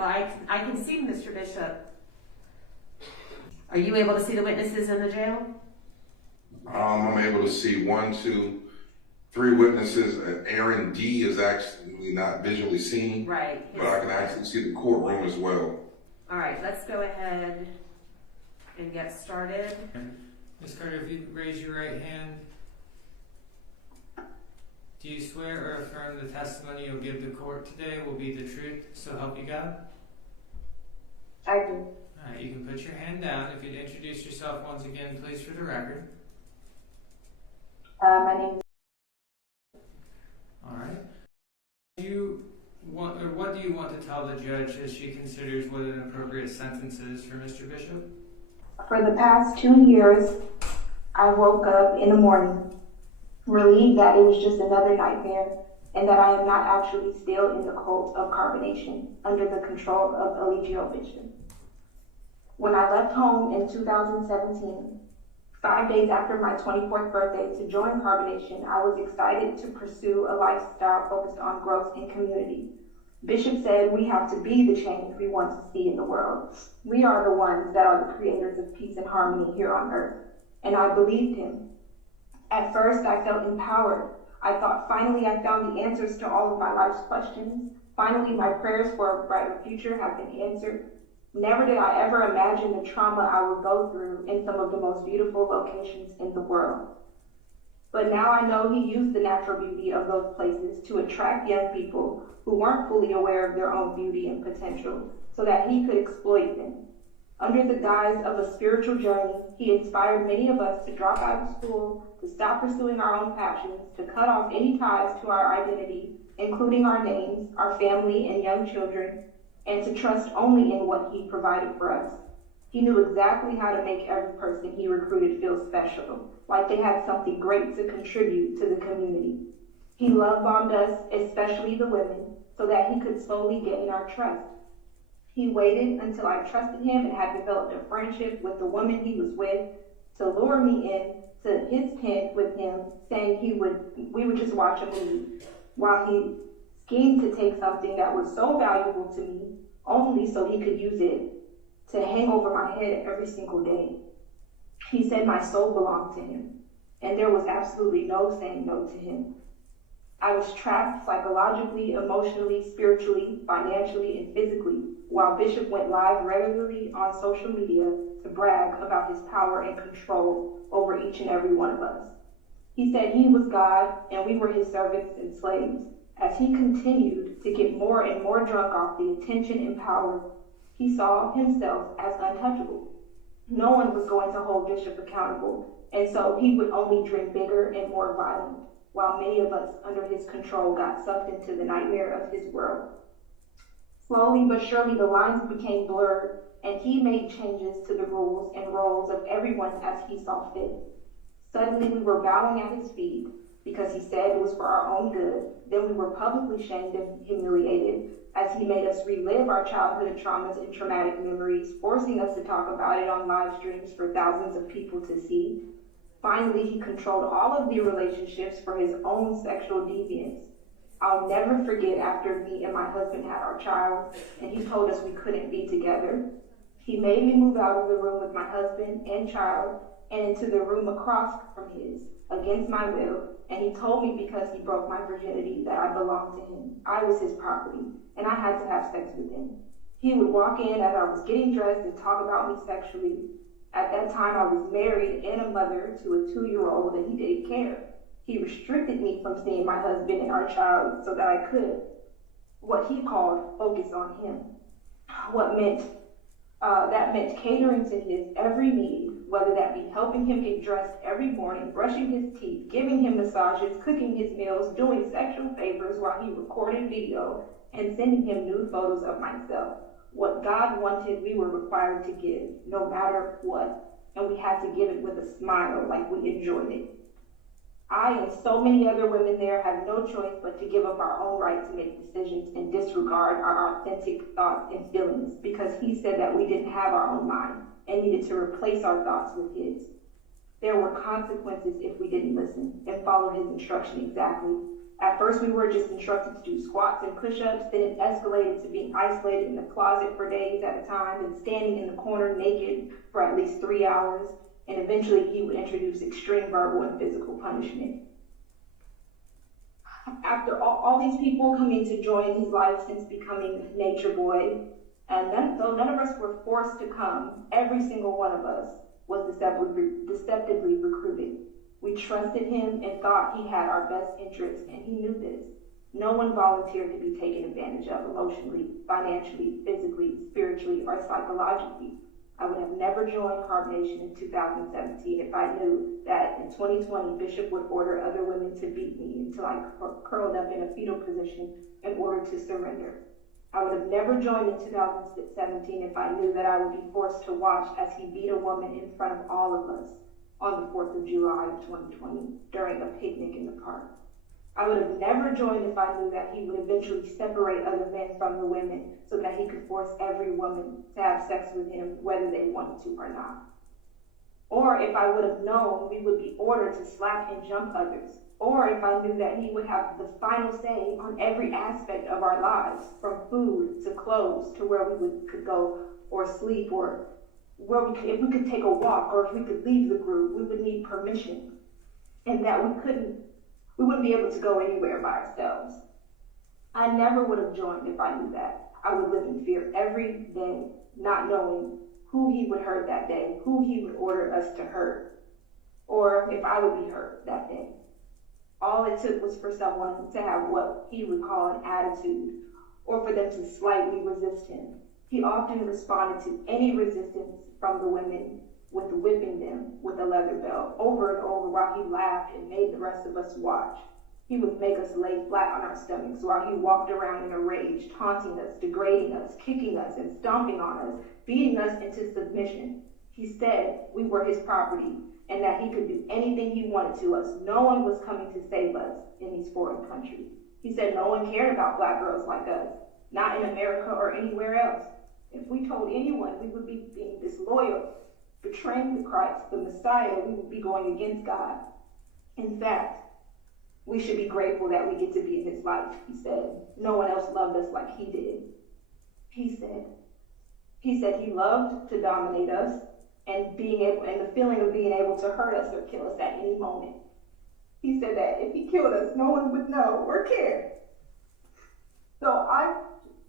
well, I can see Mr. Bishop. Are you able to see the witnesses in the jail? I'm able to see 1, 2, 3 witnesses. Aaron D is actually not visually seen. Right. But I can actually see the courtroom as well. All right, let's go ahead and get started. Ms. Carter, if you raise your right hand. Do you swear or affirm the testimony you'll give the court today will be the truth, so help you God? I do. All right, you can put your hand down. If you'd introduce yourself once again, please, for the record. My name is... All right. What do you want to tell the judge as she considers what an appropriate sentence is for Mr. Bishop? For the past 2 years, I woke up in the morning relieved that it was just another nightmare and that I am not actually still in the cult of carbonation under the control of Eligio Bishop. When I left home in 2017, 5 days after my 24th birthday, to join carbonation, I was excited to pursue a lifestyle focused on growth and community. Bishop said we have to be the change we want to see in the world. We are the ones that are the creators of peace and harmony here on earth. And I believed him. At first, I felt empowered. I thought finally I found the answers to all of my life's questions. Finally, my prayers for a brighter future have been answered. Never did I ever imagine the trauma I would go through in some of the most beautiful locations in the world. But now I know he used the natural beauty of those places to attract young people who weren't fully aware of their own beauty and potential so that he could exploit them. Under the guise of a spiritual journey, he inspired many of us to drop out of school, to stop pursuing our own passions, to cut off any ties to our identity, including our names, our family, and young children, and to trust only in what he provided for us. He knew exactly how to make every person he recruited feel special, like they had something great to contribute to the community. He love-bombed us, especially the women, so that he could slowly gain our trust. He waited until I trusted him and had developed a friendship with the woman he was with to lure me in to his tent with him, saying we would just watch a movie, while he schemed to take something that was so valuable to me only so he could use it to hang over my head every single day. He said my soul belonged to him, and there was absolutely no saying no to him. I was trapped psychologically, emotionally, spiritually, financially, and physically, while Bishop went live regularly on social media to brag about his power and control over each and every one of us. He said he was God and we were his servants and slaves. As he continued to get more and more drunk off the attention and power, he saw himself as untouchable. No one was going to hold Bishop accountable, and so he would only drink bigger and more violent, while many of us under his control got sucked into the nightmare of his world. Slowly but surely the lines became blurred, and he made changes to the rules and roles of everyone as he saw fit. Suddenly we were bowing at his feet because he said it was for our own good. Then we were publicly shamed and humiliated as he made us relive our childhood traumas and traumatic memories, forcing us to talk about it on live streams for thousands of people to see. Finally, he controlled all of the relationships for his own sexual deviance. I'll never forget after me and my husband had our child, and he told us we couldn't be together. He made me move out of the room with my husband and child and into the room across from his, against my will, and he told me because he broke my virginity that I belonged to him. I was his property, and I had to have sex with him. He would walk in as I was getting dressed and talk about me sexually. At that time, I was married and a mother to a 2-year-old, and he didn't care. He restricted me from seeing my husband and our child so that I could, what he called, focus on him. That meant catering to his every need, whether that be helping him get dressed every morning, brushing his teeth, giving him massages, cooking his meals, doing sexual favors while he recorded video, and sending him nude photos of myself. What God wanted, we were required to give, no matter what, and we had to give it with a smile like we enjoyed it. I and so many other women there had no choice but to give up our own right to make decisions and disregard our authentic thoughts and feelings because he said that we didn't have our own mind and needed to replace our thoughts with his. There were consequences if we didn't listen and follow his instruction exactly. At first, we were just instructed to do squats and push-ups, then it escalated to being isolated in the closet for days at a time and standing in the corner naked for at least 3 hours, and eventually he would introduce extreme verbal and physical punishment. After all these people coming to join his life since becoming Nature Boy, and though none of us were forced to come, every single one of us was deceptively recruited. We trusted him and thought he had our best interests, and he knew this. No one volunteered to be taken advantage of emotionally, financially, physically, spiritually, or psychologically. I would have never joined Carbonation in 2017 if I knew that in 2020 Bishop would order other women to beat me until I curled up in a fetal position in order to surrender. I would have never joined in 2017 if I knew that I would be forced to watch as he beat a woman in front of all of us on the 4th of July of 2020 during a picnic in the park. I would have never joined if I knew that he would eventually separate other men from the women so that he could force every woman to have sex with him whether they wanted to or not. Or if I would have known we would be ordered to slap and jump others. Or if I knew that he would have the final say on every aspect of our lives, from food to clothes to where we could go or sleep, or if we could take a walk, or if we could leave the group, we would need permission, and that we wouldn't be able to go anywhere by ourselves. I never would have joined if I knew that. I would live in fear every day, not knowing who he would hurt that day, who he would order us to hurt, or if I would be hurt that day. All it took was for someone to have what he would call an attitude, or for them to slightly resist him. He often responded to any resistance from the women with whipping them with a leather belt over and over while he laughed and made the rest of us watch. He would make us lay flat on our stomachs while he walked around in a rage, taunting us, degrading us, kicking us, and stomping on us, beating us into submission. He said we were his property and that he could do anything he wanted to us. No one was coming to save us in these foreign countries. He said no one cared about black girls like us, not in America or anywhere else. If we told anyone, we would be being disloyal, betraying the Christ, the Messiah. We would be going against God. In fact, we should be grateful that we get to be in his life, he said. No one else loved us like he did. He said he loved to dominate us and the feeling of being able to hurt us or kill us at any moment. He said that if he killed us, no one would know or care. So I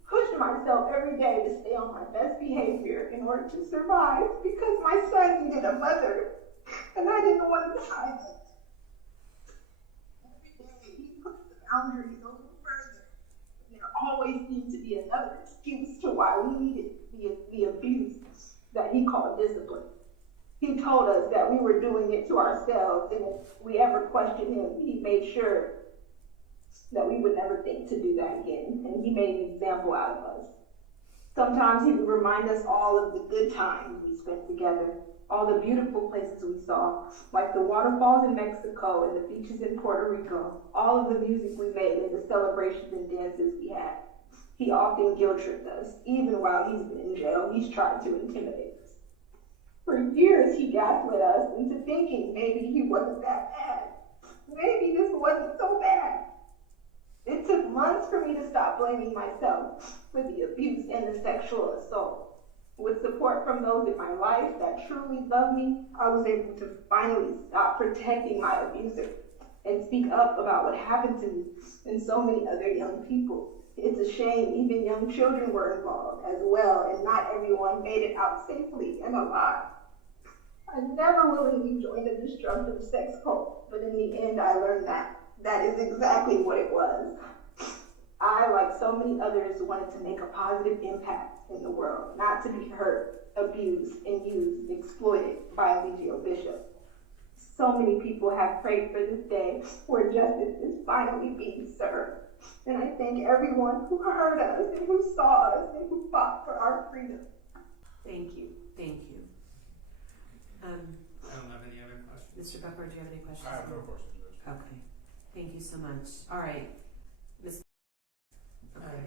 pushed myself every day to stay on my best behavior in order to survive because my son needed a mother and I didn't want to hide it. Every day he put the boundaries a little further. And there always seemed to be another excuse to why we needed the abuse that he called discipline. He told us that we were doing it to ourselves, and if we ever questioned him, he made sure that we would never think to do that again, and he made an example out of us. Sometimes he would remind us all of the good times we spent together, all the beautiful places we saw, like the waterfalls in Mexico and the beaches in Puerto Rico, all of the music we made and the celebrations and dances we had. He often guilt-tripped us. Even while he's been in jail, he's tried to intimidate us. For years, he gaslit us into thinking maybe he wasn't that bad. Maybe this wasn't so bad. It took months for me to stop blaming myself for the abuse and the sexual assault. With support from those in my life that truly love me, I was able to finally stop protecting my abuser and speak up about what happened to me and so many other young people. It's a shame even young children were involved as well, and not everyone made it out safely and alive. I never willingly joined a destructive sex cult, but in the end I learned that is exactly what it was. I, like so many others, wanted to make a positive impact in the world, not to be hurt, abused, and used, exploited by Eligio Bishop. So many people have prayed for this day where justice is finally being served. And I thank everyone who heard us and who saw us and who fought for our freedom. Thank you. Thank you. I don't have any other questions. Mr. Becker, do you have any questions? I have no questions, Judge. Okay. Thank you so much. All right.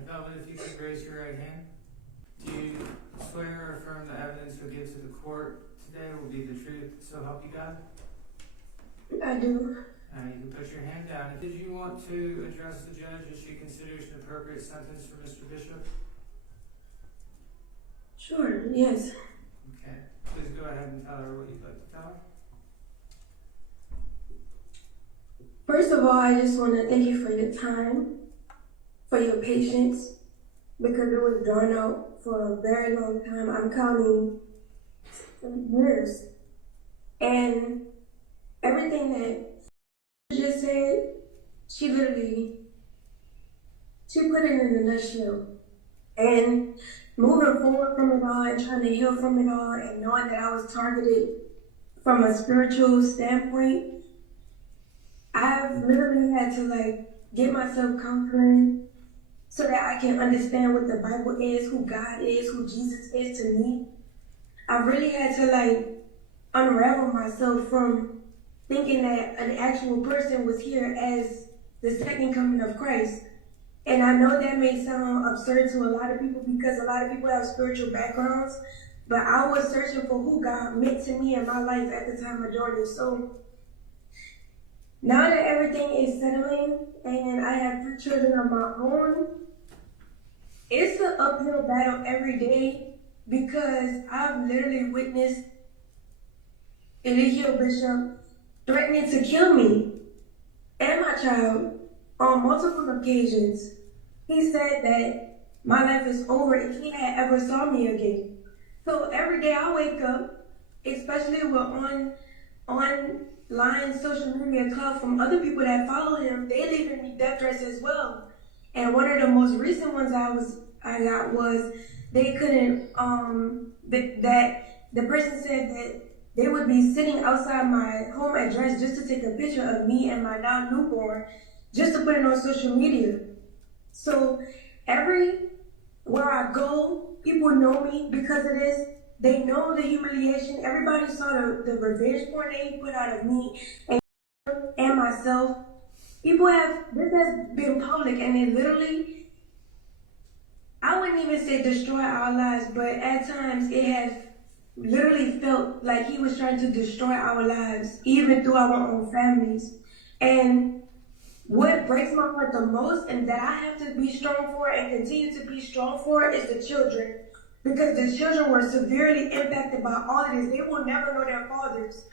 Velvet, if you could raise your right hand. Do you swear or affirm the evidence you'll give to the court today will be the truth, so help you God? I do. You can put your hand down. Did you want to address the judge as she considers an appropriate sentence for Mr. Bishop? Sure, yes. Okay. Please go ahead and tell her what you'd like to tell her. First of all, I just want to thank you for your time, for your patience, because it was drawn out for a very long time. I'm counting years. And everything that she just said, she put it in a nutshell. And moving forward from it all and trying to heal from it all and knowing that I was targeted from a spiritual standpoint, I've literally had to get myself counseling so that I can understand what the Bible is, who God is, who Jesus is to me. I've really had to unravel myself from thinking that an actual person was here as the second coming of Christ. And I know that may sound absurd to a lot of people because a lot of people have spiritual backgrounds, but I was searching for who God meant to me in my life at the time of doing it. So now that everything is settling and I have 3 children of my own, it's an uphill battle every day because I've literally witnessed Eligio Bishop threatening to kill me and my child on multiple occasions. He said that my life is over if he had ever saw me again. So every day I wake up, especially with online social media clout from other people that follow him, they leaving me death threats as well. And one of the most recent ones I got was they couldn't that the person said that they would be sitting outside my home address just to take a picture of me and my now newborn, just to put it on social media. So everywhere I go, people know me because of this. They know the humiliation. Everybody saw the revenge porn that he put out of me and myself. This has been public, and it literally, I wouldn't even say destroy our lives, but at times it has literally felt like he was trying to destroy our lives, even through our own families. And what breaks my heart the most and that I have to be strong for and continue to be strong for is the children. Because the children were severely impacted by all of this. They will never know their fathers.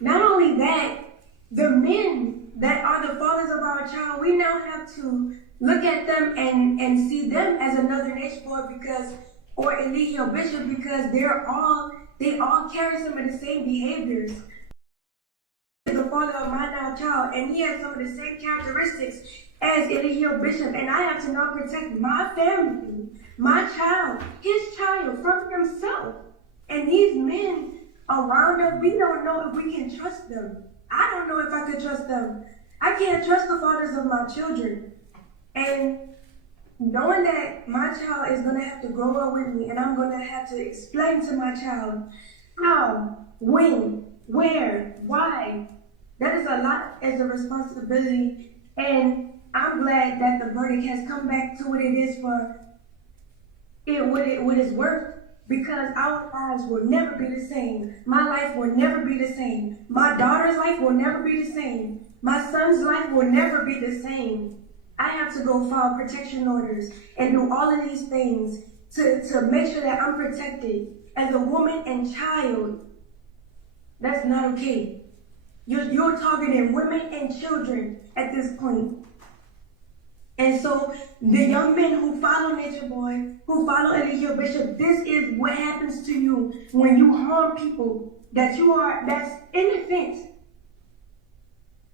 Not only that, the men that are the fathers of our child, we now have to look at them and see them as another NatureBoy or Eligio Bishop because they all carry some of the same behaviors. The father of my now child, and he has some of the same characteristics as Eligio Bishop, and I have to now protect my family, my child, his child from himself. And these men around us, we don't know if we can trust them. I don't know if I could trust them. I can't trust the fathers of my children. And knowing that my child is going to have to grow up with me and I'm going to have to explain to my child how, when, where, why, that is a lot as a responsibility. And I'm glad that the verdict has come back to what it is for what it's worth, because our lives will never be the same. My life will never be the same. My daughter's life will never be the same. My son's life will never be the same. I have to go file protection orders and do all of these things to make sure that I'm protected as a woman and child. That's not okay. You're targeting women and children at this point. And so the young men who follow NatureBoy, who follow Eligio Bishop, this is what happens to you when you harm people that's innocent.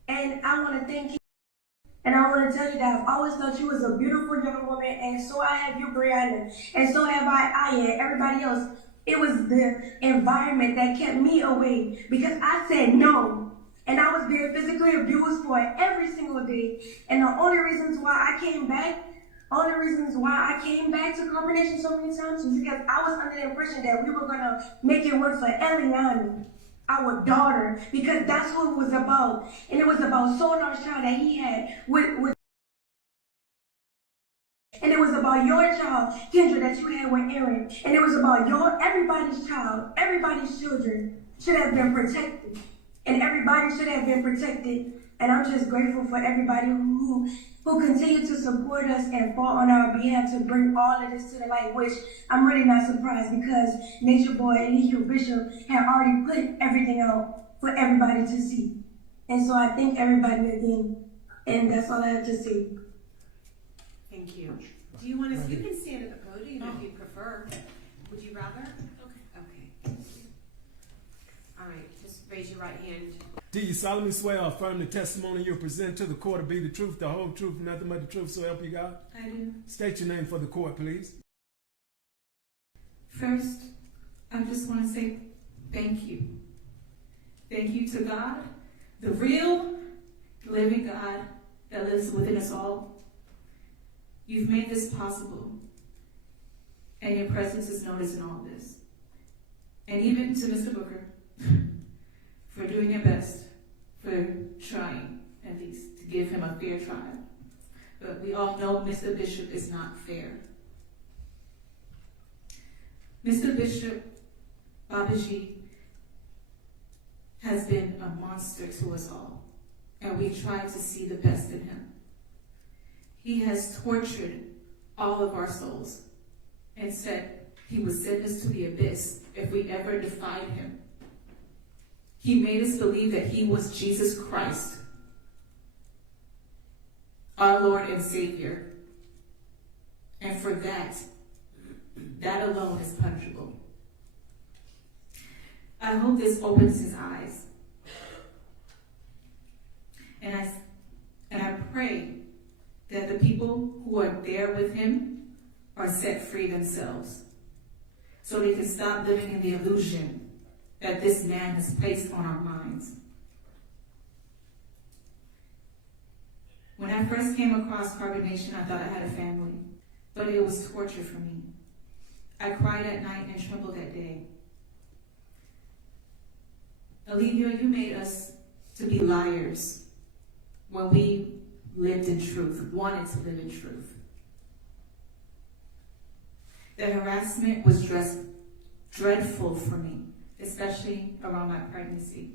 And I want to thank you. And I want to tell you that I've always thought you was a beautiful young woman, and so I have you, Brianna, and so have I and everybody else. It was the environment that kept me away because I said no. And I was being physically abused for it every single day. And the only reasons why I came back to Carbonation so many times was because I was under the impression that we were going to make it work for Eliana, our daughter, because that's what it was about. And it was about Solar's child that he had with and it was about your child, Kendra, that you had with Aaron. And it was about everybody's child, everybody's children should have been protected. And everybody should have been protected And I'm just grateful for everybody who continue to support us and fought on our behalf to bring all of this to the light, which I'm really not surprised because NatureBoy Eligio Bishop had already put everything out for everybody to see. And so I thank everybody again. And that's all I have to say. Thank you. Do you want to, you can stand at the podium if you prefer. Would you rather? Okay. All right, just raise your right hand. Do you solemnly swear or affirm the testimony you present to the court to be the truth, the whole truth, nothing but the truth, so help you God? I do. State your name for the court, please. First, I just want to say thank you. Thank you to God, the real, living God that lives within us all. You've made this possible, and your presence is noticed in all this. And even to Mr. Booker, for doing your best, for trying, at least, to give him a fair trial. But we all know Mr. Bishop is not fair. Mr. Bishop Babaji has been a monster to us all, and we try to see the best in him. He has tortured all of our souls and said he would send us to the abyss if we ever defied him. He made us believe that he was Jesus Christ, our Lord and Savior. And for that alone is punishable. I hope this opens his eyes. And I pray that the people who are there with him are set free themselves, so they can stop living in the illusion that this man has placed on our minds. When I first came across carbonation, I thought I had a family, but it was torture for me. I cried at night and trembled that day. Eligio, you made us to be liars when we lived in truth, wanted to live in truth. The harassment was just dreadful for me, especially around my pregnancy.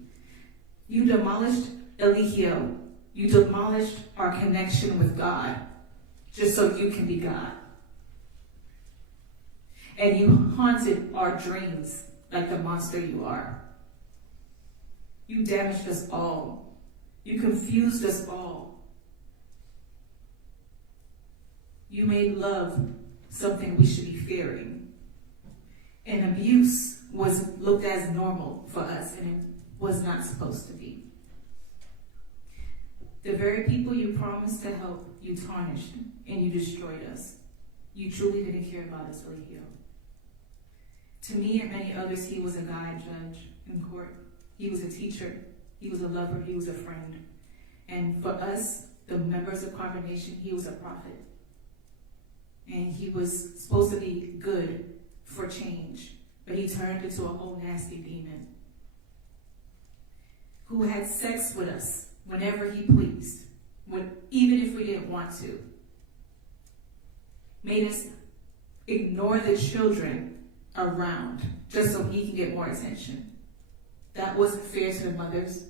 You demolished Eligio. You demolished our connection with God just so you can be God. And you haunted our dreams like the monster you are. You damaged us all. You confused us all. You made love something we should be fearing. And abuse was looked as normal for us, and it was not supposed to be. The very people you promised to help, you tarnished, and you destroyed us. You truly didn't care about us, Eligio. To me and many others, he was a guide judge in court. He was a teacher. He was a lover. He was a friend. And for us, the members of congregation, he was a prophet. And he was supposed to be good for change, but he turned into a whole nasty demon who had sex with us whenever he pleased, even if we didn't want to. Made us ignore the children around just so he can get more attention. That wasn't fair to the mothers.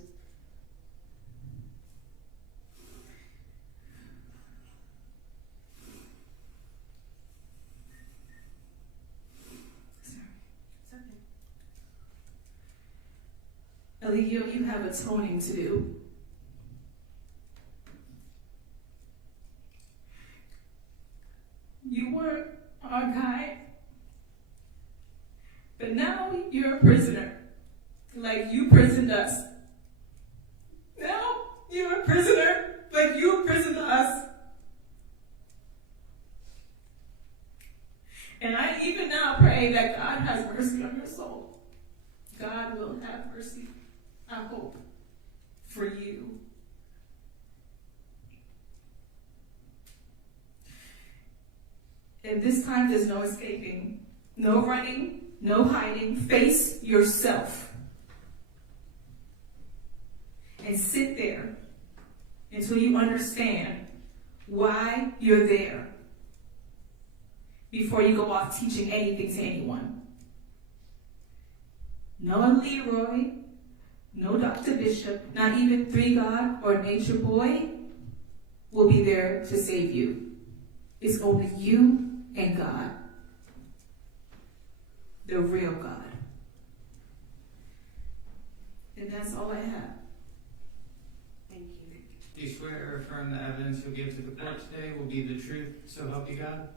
Eligio, you have atoning to do. You were our guide, but now you're a prisoner, like you prisoned us. Now you're a prisoner, like you imprisoned us. And I even now pray that God has mercy on your soul. God will have mercy, I hope, for you. And this time there's no escaping, no running, no hiding. Face yourself. And sit there until you understand why you're there before you go off teaching anything to anyone. No Leroy, no Dr. Bishop, not even 3 God or Nature Boy will be there to save you. It's only you and God, the real God. And that's all I have. Thank you. Do you swear or affirm the evidence you'll give to the court today will be the truth, so help you God?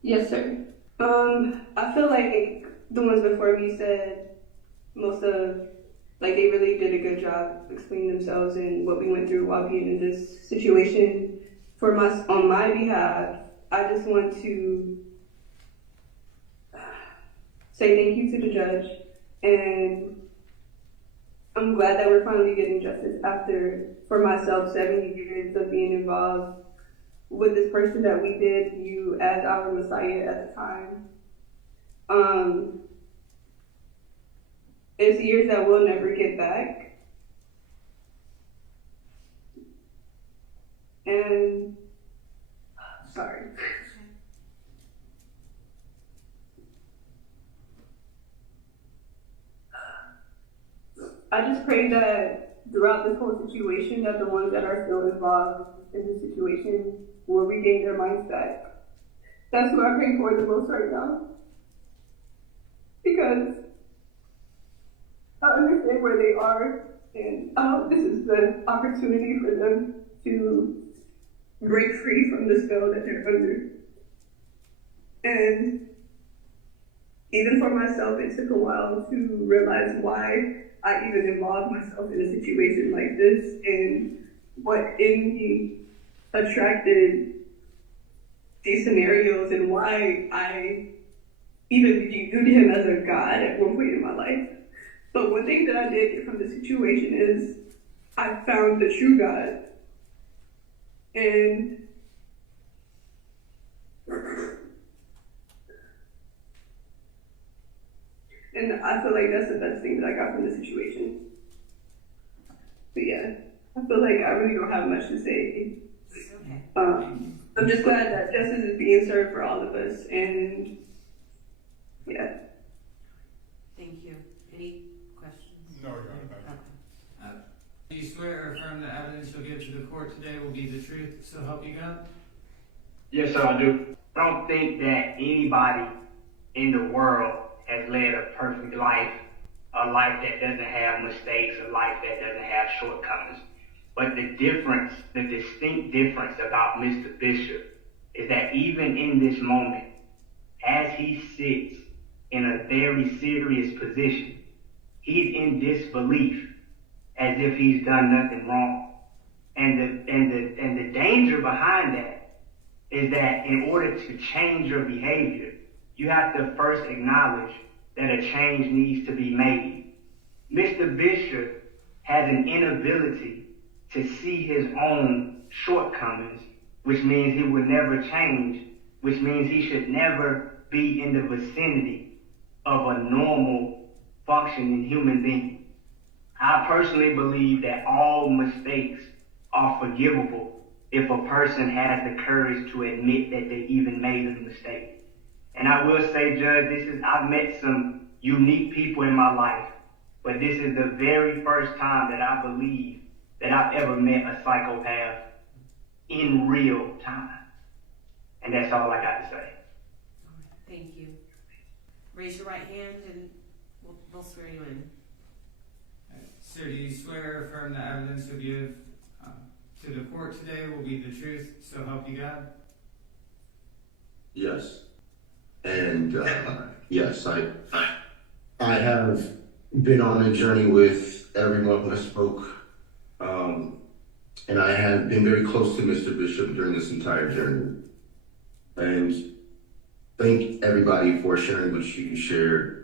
Yes, sir. I feel like the ones before me said most of, like, they really did a good job explaining themselves and what we went through while being in this situation. On my behalf, I just want to say thank you to the judge, and I'm glad that we're finally getting justice after, for myself, 7 years of being involved with this person that we did view as our Messiah at the time. It's years that we'll never get back. And, sorry. I just pray that throughout this whole situation, that the ones that are still involved in this situation will regain their minds back. That's who I pray for the most right now. Because I understand where they are, and I hope this is the opportunity for them to break free from the spell that they're under. And even for myself, it took a while to realize why I even involved myself in a situation like this, and what in me attracted these scenarios, and why I even viewed him as a god at one point in my life. But one thing that I did get from the situation is I found the true God. And I feel like that's the best thing that I got from the situation. But yeah, I feel like I really don't have much to say. Okay. I'm just glad that justice is being served for all of us, and yeah. Thank you. Any questions? No, Your Honor. Okay. Do you swear or affirm the evidence you'll give to the court today will be the truth, so help you God? Yes, sir, I do. I don't think that anybody in the world has led a perfect life, a life that doesn't have mistakes, a life that doesn't have shortcomings. But the difference, the distinct difference about Mr. Bishop is that even in this moment, as he sits in a very serious position, he's in disbelief as if he's done nothing wrong. And the danger behind that is that in order to change your behavior, you have to first acknowledge that a change needs to be made. Mr. Bishop has an inability to see his own shortcomings, which means he will never change, which means he should never be in the vicinity of a normal functioning human being. I personally believe that all mistakes are forgivable if a person has the courage to admit that they even made a mistake. And I will say, Judge, I've met some unique people in my life, but this is the very first time that I believe that I've ever met a psychopath in real time. And that's all I got to say. All right. Thank you. Raise your right hand and we'll swear you in. Sir, do you swear or affirm the evidence you'll give to the court today will be the truth, so help you God? Yes. And yes, I have been on a journey with everyone who has spoke, and I have been very close to Mr. Bishop during this entire journey. And thank everybody for sharing what you shared,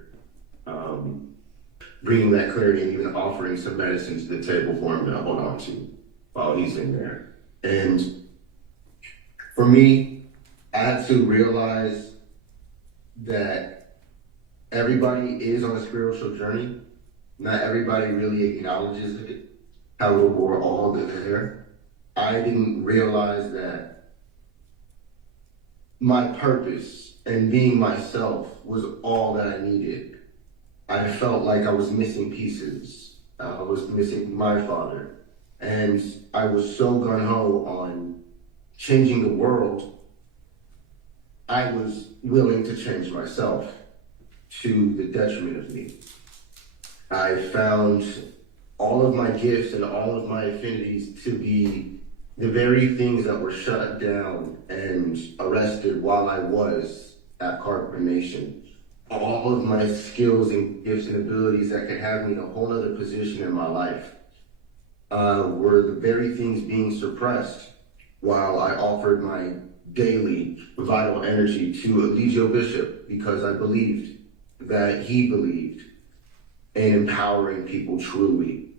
bringing that clarity and even offering some medicine to the table for him to hold on to while he's in there. And for me, I had to realize that everybody is on a spiritual journey. Not everybody really acknowledges it, how we're all there. I didn't realize that my purpose and being myself was all that I needed I felt like I was missing pieces. I was missing my father. And I was so gung-ho on changing the world, I was willing to change myself to the detriment of me. I found all of my gifts and all of my affinities to be the very things that were shut down and arrested while I was at Carpenter Nation. All of my skills and gifts and abilities that could have me in a whole other position in my life were the very things being suppressed while I offered my daily vital energy to Eligio Bishop, because I believed that he believed in empowering people truly.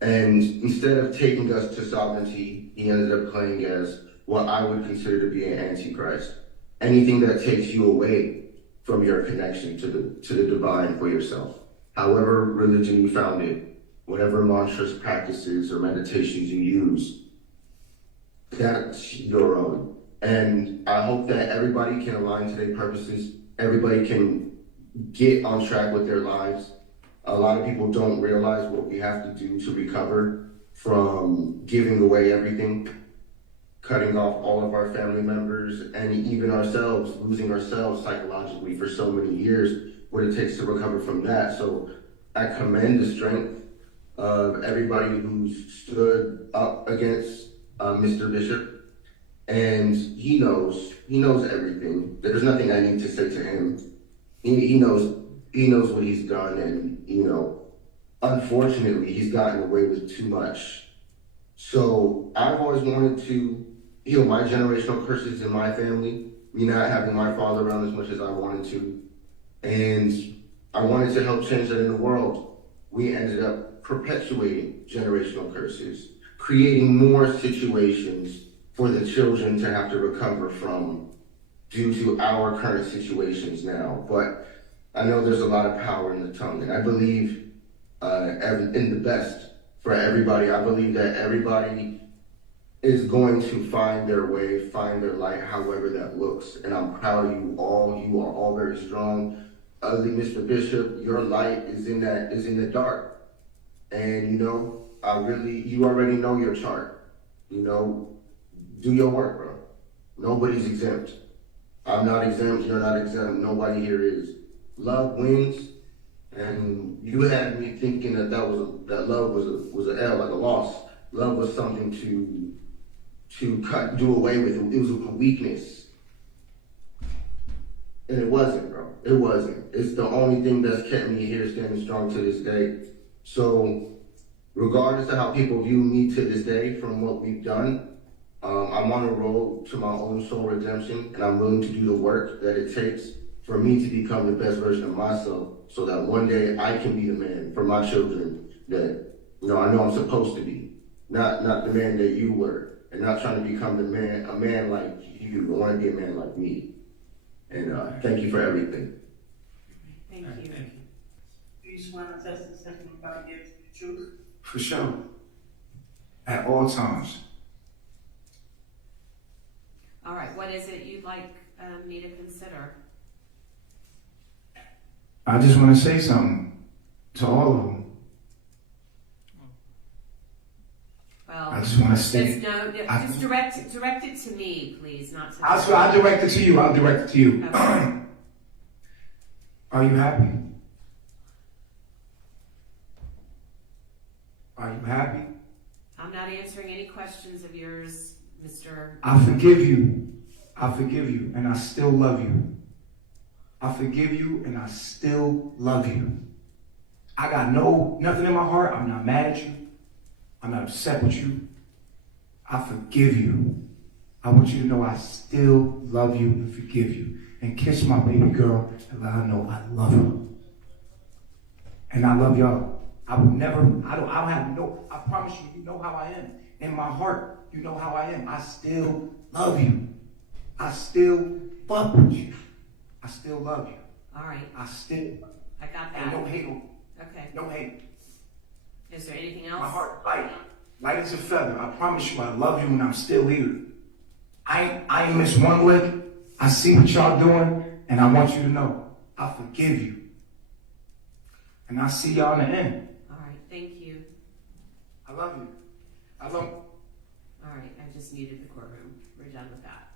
And instead of taking us to sovereignty, he ended up playing as what I would consider to be an antichrist. Anything that takes you away from your connection to the divine for yourself. However religion you found it, whatever mantras, practices, or meditations you use, that's your own. And I hope that everybody can align to their purposes. Everybody can get on track with their lives. A lot of people don't realize what we have to do to recover from giving away everything, cutting off all of our family members, and even ourselves, losing ourselves psychologically for so many years, what it takes to recover from that. So I commend the strength of everybody who's stood up against Mr. Bishop. And he knows everything. There's nothing I need to say to him. He knows what he's done, and unfortunately, he's gotten away with too much. So I've always wanted to heal my generational curses in my family, me not having my father around as much as I wanted to. And I wanted to help change that in the world. We ended up perpetuating generational curses, creating more situations for the children to have to recover from due to our current situations now. But I know there's a lot of power in the tongue, and I believe in the best for everybody. I believe that everybody is going to find their way, find their light, however that looks. And I'm proud of you all. You are all very strong. Ugly Mr. Bishop, your light is in the dark. And you already know your chart. Do your work, bro. Nobody's exempt. I'm not exempt, you're not exempt, nobody here is. Love wins, and you had me thinking that love was an L, like a loss. Love was something to do away with. It was a weakness. And it wasn't, bro. It wasn't. It's the only thing that's kept me here standing strong to this day. So regardless of how people view me to this day from what we've done, I'm on a road to my own soul redemption, and I'm willing to do the work that it takes for me to become the best version of myself, so that one day I can be the man for my children that I know I'm supposed to be. Not the man that you were, and not trying to become a man like you. I want to be a man like me. And thank you for everything. Thank you. You just want to test the second about giving the truth? For sure. At all times. All right, what is it you'd like me to consider? I just want to say something to all of them. Well, I just want to say. Just direct it to me, please, not to. I'll direct it to you. I'll direct it to you. Okay. Are you happy? Are you happy? I'm not answering any questions of yours, Mr. I forgive you. I forgive you, and I still love you. I forgive you, and I still love you. I got nothing in my heart. I'm not mad at you. I'm not upset with you. I forgive you. I want you to know I still love you and forgive you. And kiss my baby girl and let her know I love her. And I love y'all. I promise you, you know how I am. In my heart, you know how I am. I still love you. I still fuck with you. I still love you. All right. I got that. And no hate. Okay. No hate. Is there anything else? My heart light as a feather. I promise you I love you and I'm still here. I ain't missed one lick. I see what y'all doing, and I want you to know I forgive you. And I see y'all in the end. All right, thank you. I love you. I love. All right, I just muted the courtroom. We're done with that.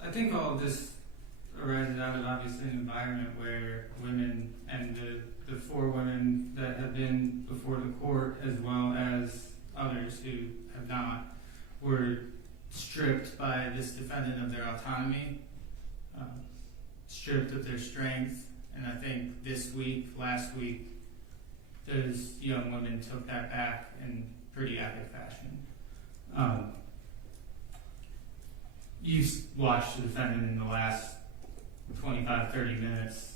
I think all of this arises out of obviously an environment where women and the 4 women that have been before the court, as well as others who have not, were stripped by this defendant of their autonomy, stripped of their strength, and I think last week, those young women took that back in pretty epic fashion. You've watched the defendant in the last 25-30 minutes.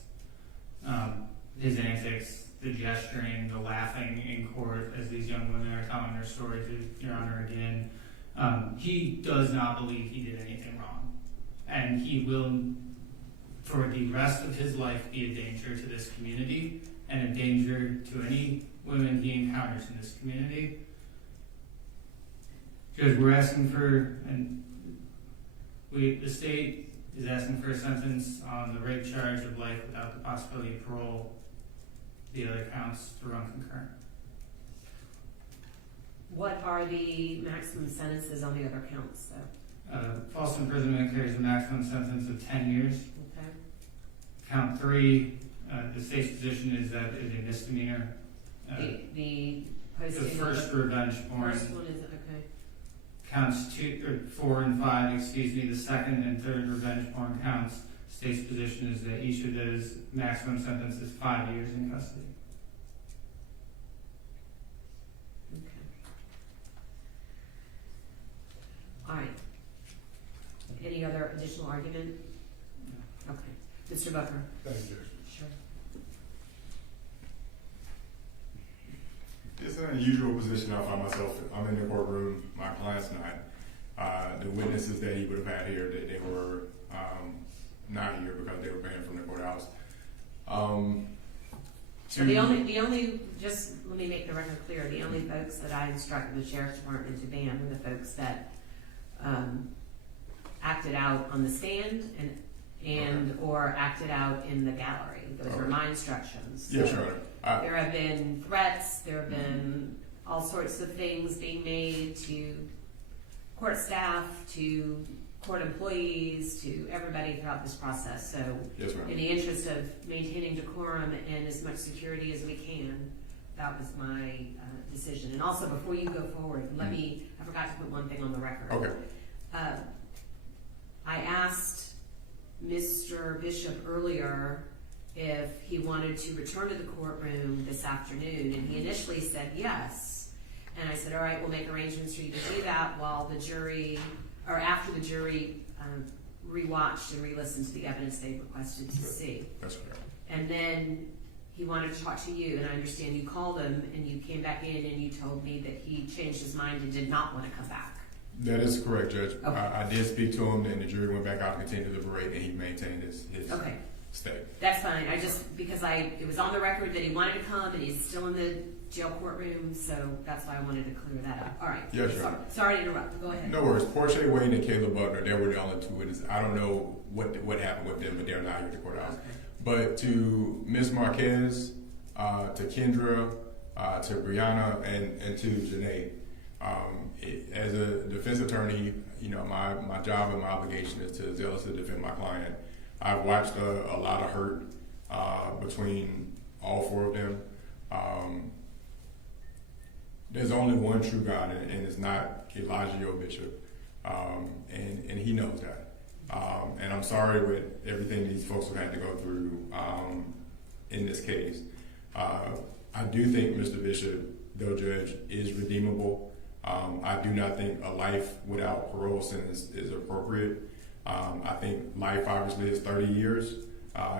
His antics, the gesturing, the laughing in court as these young women are telling their story to Your Honor again. He does not believe he did anything wrong. And he will, for the rest of his life, be a danger to this community and a danger to any women he encounters in this community. Judge, we're asking for, the state is asking for a sentence on the rape charge of life without the possibility of parole. The other counts to run concurrent. What are the maximum sentences on the other counts, though? False imprisonment carries a maximum sentence of 10 years. Okay. Count 3, the state's position is that it is a misdemeanor. The first revenge porn. First one is, okay. Counts 4 and 5, the second and third revenge porn counts. State's position is that each of those maximum sentence is 5 years in custody. Okay. All right. Any other additional argument? No. Okay. Mr. Bucker. Thank you, Judge. Sure. It's an unusual position I find myself. I'm in the courtroom, my client's not. The witnesses that he would have had here, that they were not here because they were banned from the courthouse. So the only, just let me make the record clear, the only folks that I instructed the Sheriff's Department to ban were the folks that acted out on the stand and or acted out in the gallery. Those were my instructions. Yes, Your Honor. There have been threats, there have been all sorts of things being made to court staff, to court employees, to everybody throughout this process. So yes, in the interest of maintaining decorum and as much security as we can, that was my decision. And also, before you go forward, I forgot to put one thing on the record. Okay. I asked Mr. Bishop earlier if he wanted to return to the courtroom this afternoon, and he initially said yes. And I said, all right, we'll make arrangements for you to do that while the jury, or after the jury rewatched and re-listened to the evidence they requested to see. That's correct. And then he wanted to talk to you, and I understand you called him and you came back in and you told me that he changed his mind and did not want to come back. That is correct, Judge. Okay. I did speak to him, and the jury went back out and continued to deliberate, and he maintained his Okay. state. That's fine. I just, because it was on the record that he wanted to come and he's still in the jail courtroom, so that's why I wanted to clear that up. All right. Yes, sure. Sorry to interrupt. Go ahead. No worries. Portia Wayne and Caleb Butler, they were the only 2 witnesses. I don't know what happened with them, but they're not here at the courthouse. Okay. But to Ms. Marquez, to Kendra, to Brianna, and to Janae, as a defense attorney, my job and my obligation is to zealously defend my client. I've watched a lot of hurt between all 4 of them. There's only one true God, and it's not Eligio Bishop, and he knows that. And I'm sorry with everything these folks have had to go through in this case. I do think Mr. Bishop, though Judge, is redeemable. I do not think a life without parole sentence is appropriate. I think life obviously is 30 years,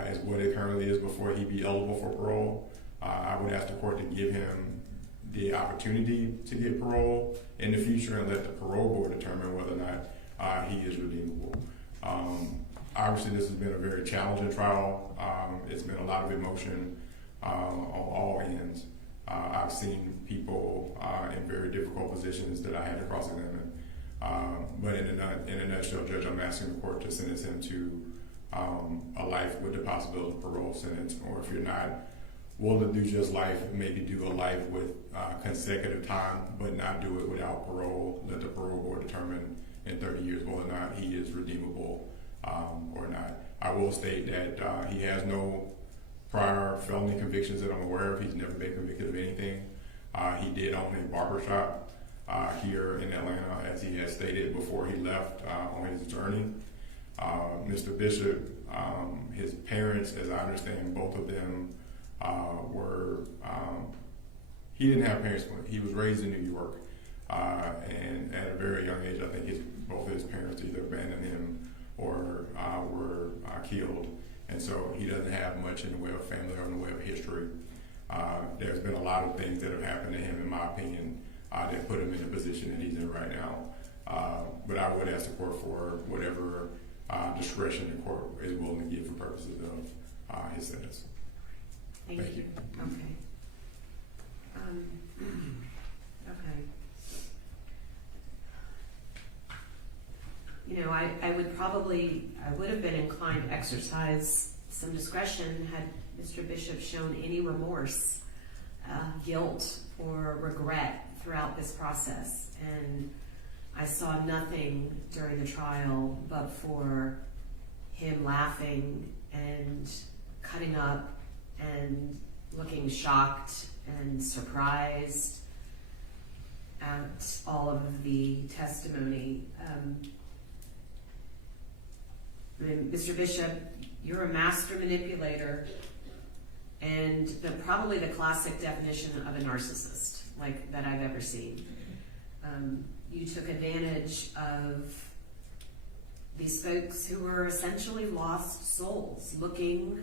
is what it currently is before he be eligible for parole. I would ask the court to give him the opportunity to get parole in the future and let the parole board determine whether or not he is redeemable. Obviously, this has been a very challenging trial. It's been a lot of emotion on all ends. I've seen people in very difficult positions that I had to cross-examine. But in a nutshell, Judge, I'm asking the court to sentence him to a life with the possibility of parole sentence, or if you're not willing to do just life, maybe do a life with consecutive time, but not do it without parole. Let the parole board determine in 30 years whether or not he is redeemable or not. I will state that he has no prior felony convictions that I'm aware of. He's never been convicted of anything. He did own a barbershop here in Atlanta, as he had stated before he left on his journey. Mr. Bishop, his parents, as I understand, both of them were, he didn't have parents, but he was raised in New York. And at a very young age, I think both of his parents either abandoned him or were killed. And so he doesn't have much in the way of family or in the way of history. There's been a lot of things that have happened to him, in my opinion, that put him in the position that he's in right now. But I would ask the court for whatever discretion the court is willing to give for purposes of his sentence. Thank you. Okay. Okay. You know, I would have been inclined to exercise some discretion had Mr. Bishop shown any remorse, guilt, or regret throughout this process. And I saw nothing during the trial but for him laughing and cutting up and looking shocked and surprised at all of the testimony. Mr. Bishop, you're a master manipulator and probably the classic definition of a narcissist that I've ever seen. You took advantage of these folks who were essentially lost souls, looking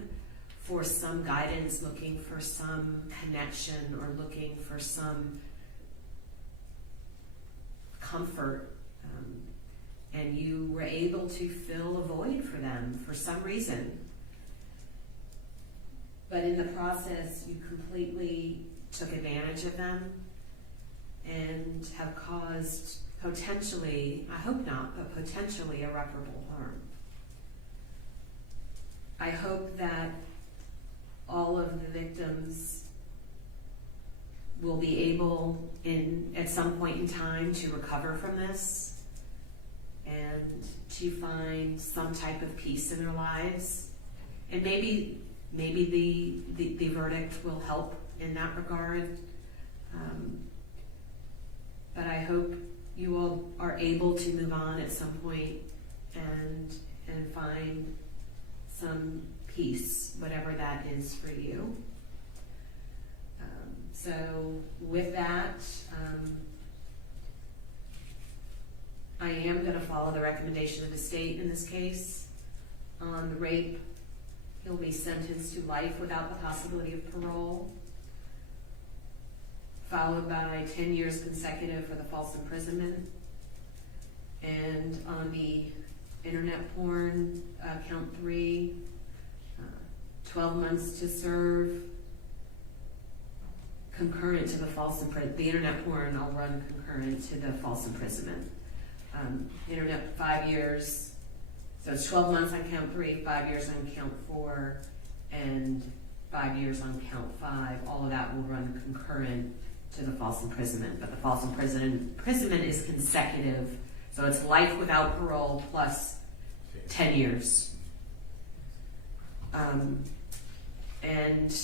for some guidance, looking for some connection, or looking for some comfort. And you were able to fill a void for them for some reason. But in the process, you completely took advantage of them and have caused potentially, I hope not, but potentially irreparable harm. I hope that all of the victims will be able at some point in time to recover from this and to find some type of peace in their lives. And maybe the verdict will help in that regard. But I hope you all are able to move on at some point and find some peace, whatever that is for you. So with that, I am going to follow the recommendation of the state in this case. On the rape, he'll be sentenced to life without the possibility of parole, followed by 10 years consecutive for the false imprisonment. And on the internet porn, count 3, 12 months to serve, concurrent to the false imprisonment. The internet porn, I'll run concurrent to the false imprisonment. Internet, 5 years. So it's 12 months on count 3, 5 years on count 4, and 5 years on count 5. All of that will run concurrent to the false imprisonment. But the false imprisonment is consecutive. So it's life without parole plus 10 years. And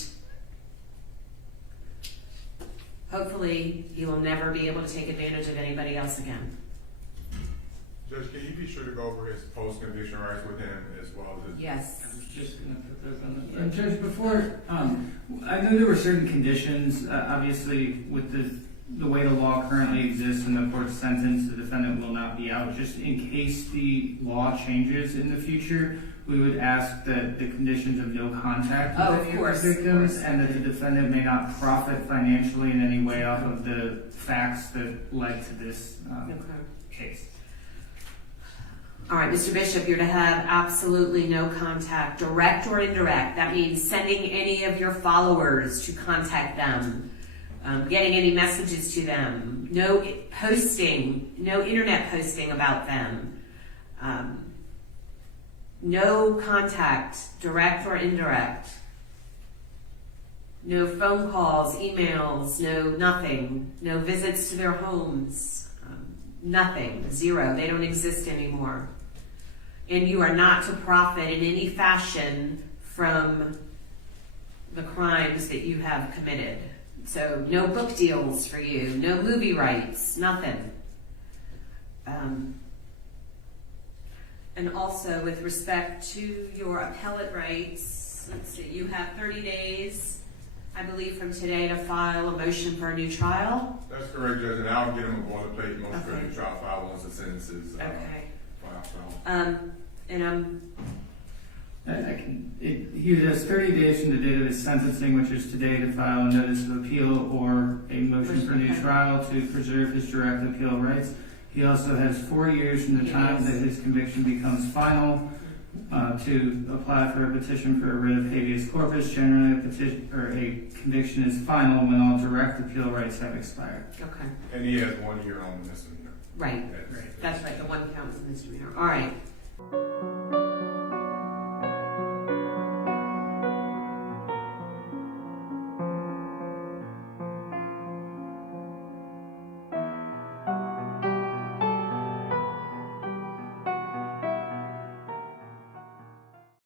hopefully he will never be able to take advantage of anybody else again. Judge, can you be sure to go over his post-conviction rights with him as well as Yes. I was just going to put those on the Judge, before, I know there were certain conditions, obviously with the way the law currently exists in the court's sentence, the defendant will not be out. Just in case the law changes in the future, we would ask that the conditions of no contact with any of the victims, and that the defendant may not profit financially in any way off of the facts that led to this case. All right, Mr. Bishop, you're to have absolutely no contact, direct or indirect. That means sending any of your followers to contact them, getting any messages to them, no posting, no internet posting about them. No contact, direct or indirect. No phone calls, emails, no nothing. No visits to their homes. Nothing. Zero. They don't exist anymore. And you are not to profit in any fashion from the crimes that you have committed. So no book deals for you, no movie rights, nothing. And also with respect to your appellate rights, let's see, you have 30 days, I believe, from today to file a motion for a new trial. That's correct, Judge, and I'll get him a boilerplate motion for a new trial file once the sentence is Okay. filed. And He has 30 days from the date of his sentencing, which is today, to file a notice of appeal or a motion for a new trial to preserve his direct appeal rights. He also has 4 years from the time that his conviction becomes final to apply for a petition for a writ of habeas corpus. Generally, a conviction is final when all direct appeal rights have expired. Okay. And he has 1 year on the misdemeanor. Right. That's right. The one count is misdemeanor. All right.